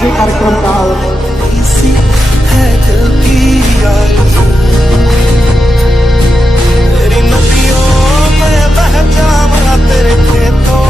आगे कार्यक्रम का तेरी नदियों में बह जावा, तेरे खेतों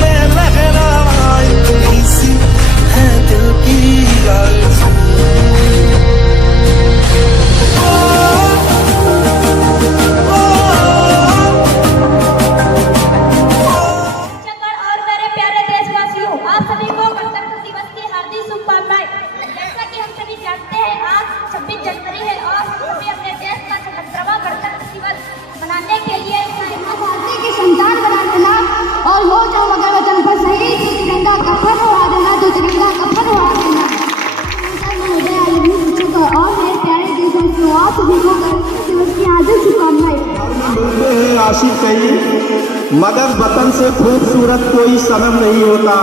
में लहरावा, इतनी सी है दिल की आरज़ू। और हो जाओ अगर वतन पर शहीद, तिरंगा कफन उड़ा देना, तो तिरंगा कफन उड़ा देना। और मेरे प्यारे देशवासियों, आप सभी को गणतंत्र दिवस की हार्दिक शुभकामनाएं। मिलते हैं आशिक कई, मगर वतन से खूबसूरत कोई सनम नहीं होता।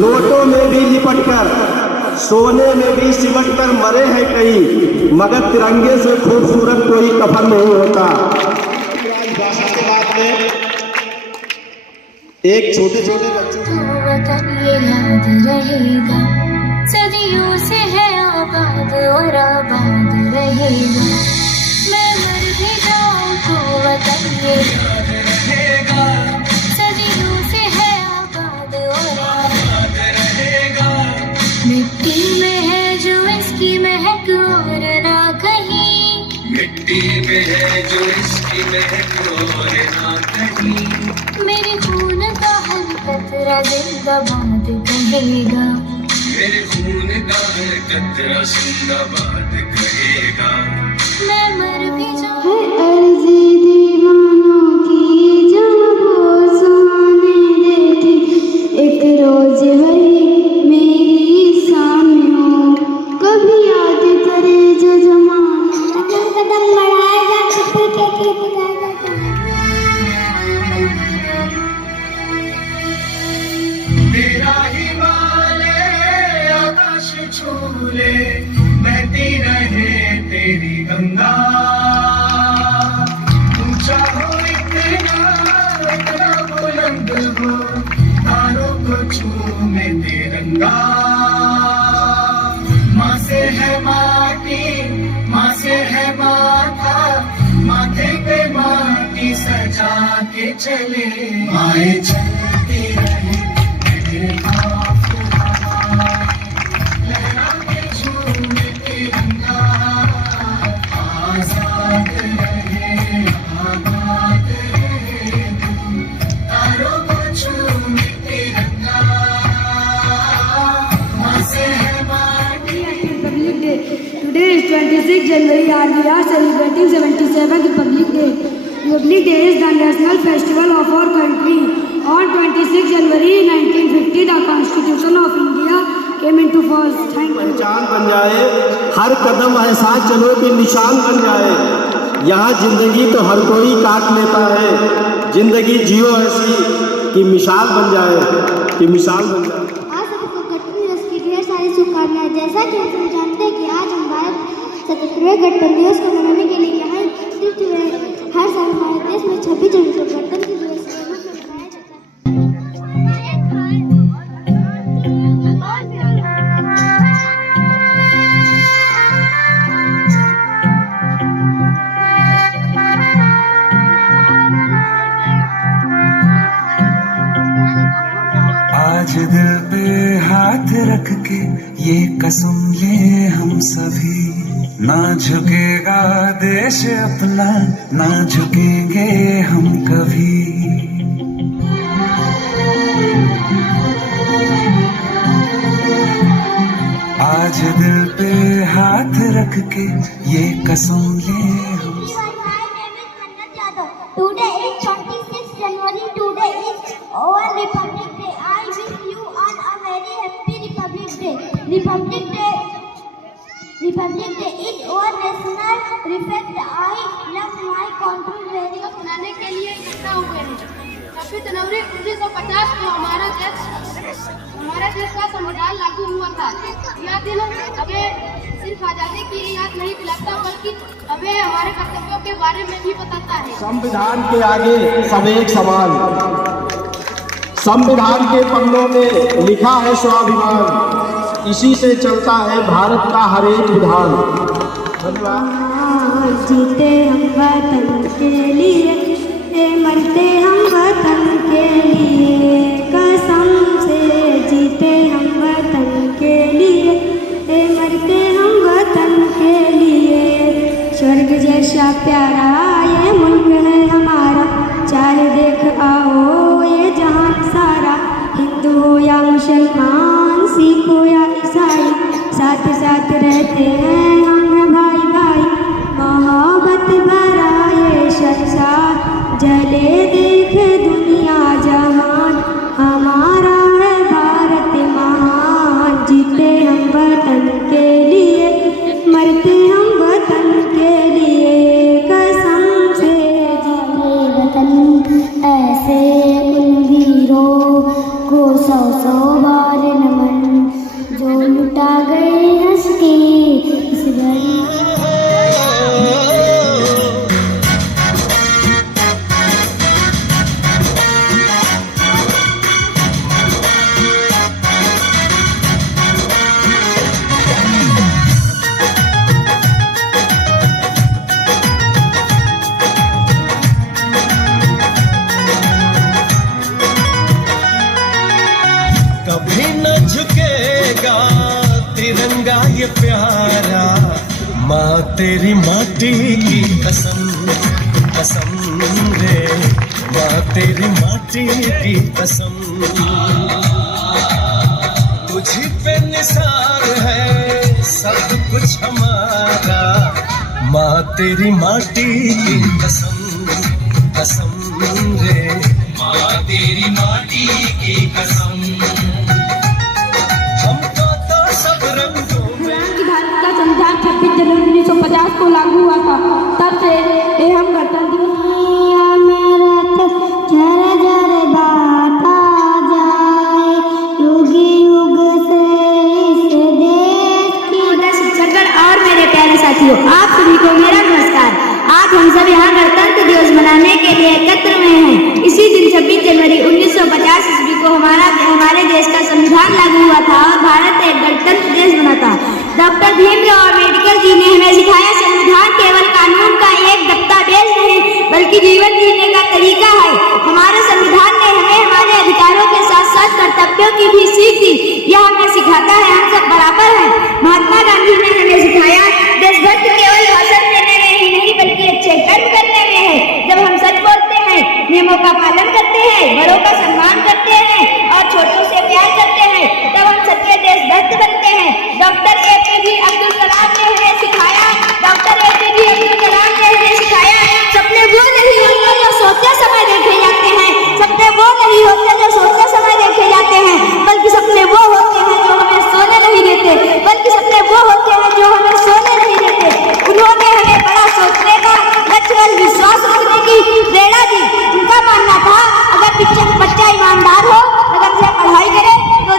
नोटों में भी लिपट कर, सोने में भी सिमट कर मरे हैं कई, मगर तिरंगे से खूबसूरत कोई कफन नहीं होता। भाषा के बाद में एक छोटे छोटे बच्चों वतन ये याद रहेगा, सदियों से है आबाद और आबाद रहेगा। मैं मर भी जाऊं तो वतन ये याद रहेगा, सदियों से है आबाद और आबाद रहेगा। मिट्टी में है जो इसकी महक और ना कहीं, मिट्टी में है जो इसकी महक और ना कहीं। मेरे खून का हर कतरा जिंदाबाद कहेगा, मेरे खून का हर कतरा जिंदाबाद कहेगा। मैं मर भी जाऊं अर्ज़ी दीवानों की जब वो सुहाने देती, एक रोज वही मेरी सामने हो, कभी याद करे जो जमाना। कदम कदम बढ़ाएगा छुपी के मेरा हिमालय आकाश छूले, बहती रहे तेरी गंगा। ऊंचा हो इतना, इतना बुलंद हो, तारों को छूमे तिरंगा। माँ से है माटी, माँ से है माथा, माथे पे माटी सजा के चले। माए चलती रहे Today is 26 January and we are celebrating 77th Republic Day. Republic Day is the national festival of our country. On 26 January 1950, the Constitution of India came into force. Thank you. पहचान बन जाए, हर कदम ऐसा चलो कि निशान बन जाए। यहाँ जिंदगी तो हर कोई काट लेता है, जिंदगी जियो ऐसी कि मिसाल बन जाए, कि मिसाल बन जाए। आज सबको गणतंत्र दिवस की ढेर सारी शुभकामनाएं। जैसा कि हम सब जानते हैं कि आज हम भारत 77वें गणतंत्र दिवस को मनाने के लिए यहाँ स्थित हुए हैं। हर साल हमारे देश में 26 जनवरी को गणतंत्र दिवस के रूप में मनाया जाता है। आज दिल पे हाथ रख के ये कसम ले हम सभी, ना झुकेगा देश अपना, ना झुकेंगे हम कभी। आज दिल पे हाथ रख के ये कसम ले हम। Today is 26 January. Today is our Republic Day. I wish you all a very happy Republic Day. Republic Day is our national reflect. I love my country very much. मनाने के लिए इकट्ठा हुए हैं। 26 जनवरी 1950 को हमारे देश का संविधान लागू हुआ था। यह दिन हमें सिर्फ आजादी की याद नहीं दिलाता, बल्कि हमें हमारे कर्तव्यों के बारे में भी बताता है। संविधान के आगे सब एक समान, संविधान के पन्नों में लिखा है स्वाभिमान। इसी से चलता है भारत का हर एक विधान। धन्यवाद। जीते हम वतन के लिए, मरते हम वतन के लिए, कसम से जीते हम वतन के लिए, मरते हम वतन के लिए। स्वर्ग जैसा प्यारा ये मुल्क है हमारा, चाहे देख आओ ये जहान सारा। हिंदू हो या मुसलमान, सिख हो या ईसाई, साथ साथ रहते हैं हम भाई भाई। मोहब्बत भरा ये संसार, जले देखे दुनिया जहान, हमारा है भारत महान। जीते हम वतन के लिए, मरते हम वतन के लिए, कसम से जीते वतन। ऐसे उन वीरों को सौ सौ बार नमन, जो लुटा गए हंस के इस घड़ी। कभी न झुकेगा तिरंगा ये प्यारा, माँ तेरी माटी की कसम, कसम रे माँ तेरी माटी की कसम। तुझी पे निसार है सब कुछ हमारा, माँ तेरी माटी की कसम, कसम रे माँ तेरी माटी की कसम। भारत का संविधान 26 जनवरी 1950 को लागू हुआ था। तब से ये हम गणतंत्र और मेरे प्यारे साथियों, आप सभी को मेरा नमस्कार। आज हम सब यहाँ गणतंत्र दिवस मनाने के लिए एकत्र हुए हैं। इसी दिन 26 जनवरी 1950 ईस्वी को हमारे देश का संविधान लागू हुआ था और भारत एक गणतंत्र देश बना था। डॉक्टर भीमराव अम्बेडकर जी ने हमें सिखाया, संविधान केवल कानून का एक दस्तावेज नहीं बल्कि जीवन जीने का तरीका है। हमारे संविधान ने हमें हमारे अधिकारों के साथ साथ कर्तव्यों की भी सीख दी। यह हमें सिखाता है हम सब बराबर हैं। महात्मा गांधी ने हमें सिखाया, देशभक्त केवल भाषण देने में ही नहीं बल्कि अच्छे कर्म करने में है। जब हम सच बोलते हैं, नियमों का पालन करते हैं, बड़ों का सम्मान करते हैं और छोटों से प्यार करते हैं, तब हम सच्चे देशभक्त बनते हैं। डॉक्टर APJ अब्दुल कलाम ने हमें सिखाया, डॉक्टर APJ अब्दुल कलाम ने हमें सिखाया, सपने वो नहीं होते जो सोते समय देखे जाते हैं, सपने वो नहीं होते जो सोते समय देखे जाते हैं, बल्कि सपने वो होते हैं जो हमें सोने नहीं देते, बल्कि सपने वो होते हैं जो हमें सोने नहीं देते। उन्होंने हमें बड़ा सोचने का, लक्ष्य पर विश्वास रखने की प्रेरणा दी। उनका मानना था, अगर बच्चा ईमानदार हो, लगन से पढ़ाई करे तो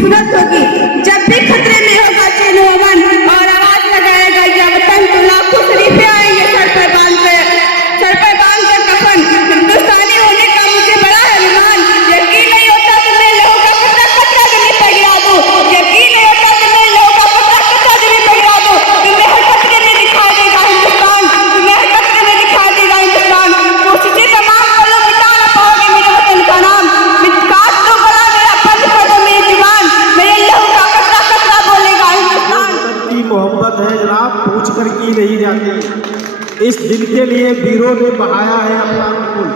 खूबसूरत होगी। जब भी खतरे में होगा चैन व अमन और आवाज लगाएगा या वतन, तो लाखों शरीफे आएंगे सर पर बांध कर कफन। हिंदुस्तानी होने का मुझे बड़ा अभिमान, यकीन नहीं होता तो मैं लहू का कतरा कतरा जमीन पर गिरा दूं, यकीन नहीं होता तो मैं लहू का कतरा कतरा जमीन पर गिरा दूं। तुम्हें हर खतरे में दिखाई देगा हिंदुस्तान, तुम्हें हर खतरे में दिखाई देगा हिंदुस्तान। कोशिशें तमाम कर लो, मिटा ना पाओगे मेरे वतन का नाम। काट दो गला मेरा, बंद कर दो मेरी जुबान, मेरे लहू का कतरा कतरा बोलेगा हिंदुस्तान। की मोहब्बत है जनाब, पूछ कर की नहीं जाती। इस दिल के लिए वीरों ने बहाया है अपना खून,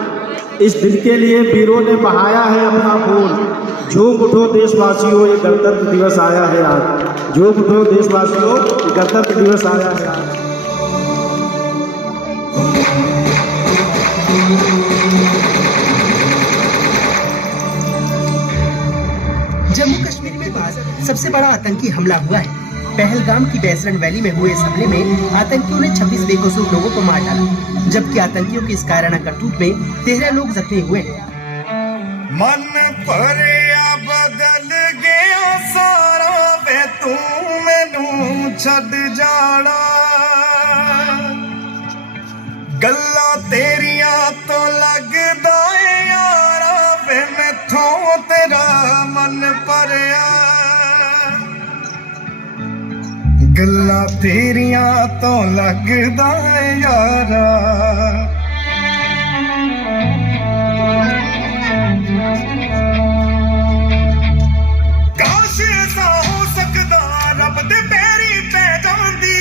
इस दिल के लिए वीरों ने बहाया है अपना खून। झूम उठो देशवासियों, ये गणतंत्र दिवस आया है आज। झूम उठो देशवासियों, ये गणतंत्र दिवस आया है आज। जम्मू कश्मीर में सबसे बड़ा आतंकी हमला हुआ है। पहलगाम की बैसरन वैली में हुए इस हमले में आतंकियों ने 26 बेकसूर लोगों को मार डाला, जबकि आतंकियों की इस कायराना करतूत में 13 लोग जख्मी हुए हैं। मन भरिया बदल गया सारा वे तू मैनू छड़ जाना, गल्ला तेरिया तो लगदा है यारा वे मैथों तेरा मन भरिया, गल्ला तेरिया तो लगदा है यारा। काश ऐसा हो सकदा रब दे पैरी पै जांदी,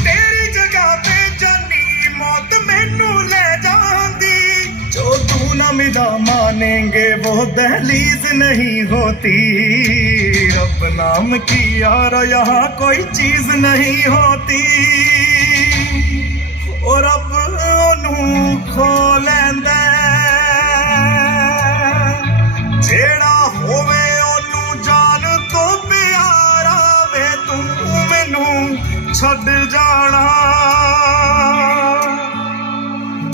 तेरी जगह पे जानी मौत मैनू ले जांदी। जो तू ना मिला मानेंगे वो दहलीज नहीं होती, रब नाम की यार यहाँ कोई चीज नहीं होती। और अब ओनू खो लैंदा जेड़ा होवे ओनू जान तो प्यारा वे तू मैनू छड़ जाना,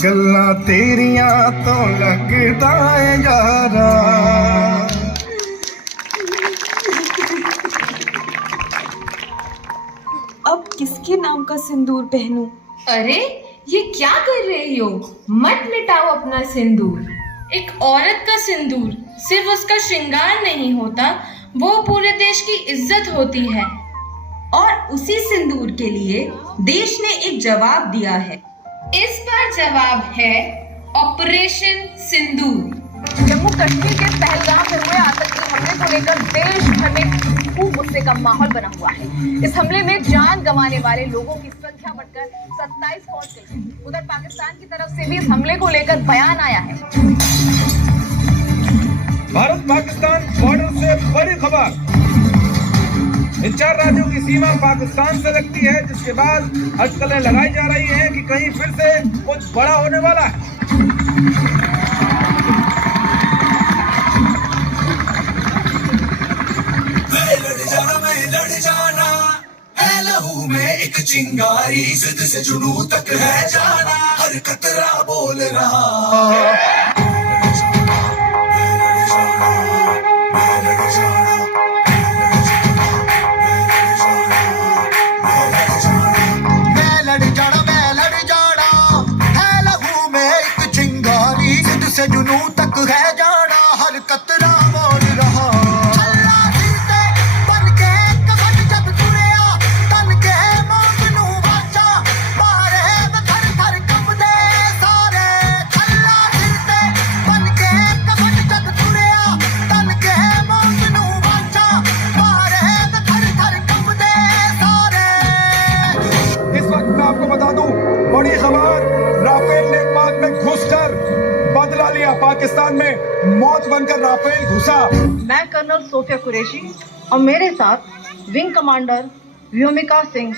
गल्ला तेरिया तो लगदा है यारा। अब किसके नाम का सिंदूर पहनूं? अरे ये क्या कर रही हो? मत मिटाओ अपना सिंदूर। एक औरत का सिंदूर सिर्फ उसका श्रृंगार नहीं होता, वो पूरे देश की इज्जत होती है। और उसी सिंदूर के लिए देश ने एक जवाब दिया है। इस बार जवाब है ऑपरेशन सिंदूर। जम्मू कश्मीर के पहलगाम में हुए आतंकी हमले को लेकर देश भर में खूब गुस्से का माहौल बना हुआ है। इस हमले में जान गंवाने वाले लोगों की संख्या बढ़कर 27 पहुंच गई है। उधर पाकिस्तान की तरफ से भी इस हमले को लेकर बयान आया है। भारत पाकिस्तान बॉर्डर से बड़ी खबर, इन 4 राज्यों की सीमा पाकिस्तान से लगती है, जिसके बाद अटकलें लगाई जा रही हैं कि कहीं फिर से कुछ बड़ा होने वाला है। लड़ जाना है लहू में एक चिंगारी, जिद से जुनू तक है जाना, हर कतरा बोल रहा। जुनू तक है जाना, हर कतरा बोल रहा। छल्ला सिर ते बन के कफन जब तुरिया, तन के मौत नू वाचा, मारे थर थर कंबदे सारे। छल्ला सिर ते बन के कफन जब तुरिया, तन के मौत नू वाचा, मारे थर थर कंबदे सारे। इस वक्त मैं आपको बता दूं, बड़ी खबर, राफेल ने पाक में घुसकर बदला लिया। पाकिस्तान में मौत बनकर राफेल घुसा। मैं कर्नल सोफिया कुरैशी और मेरे साथ विंग कमांडर व्योमिका सिंह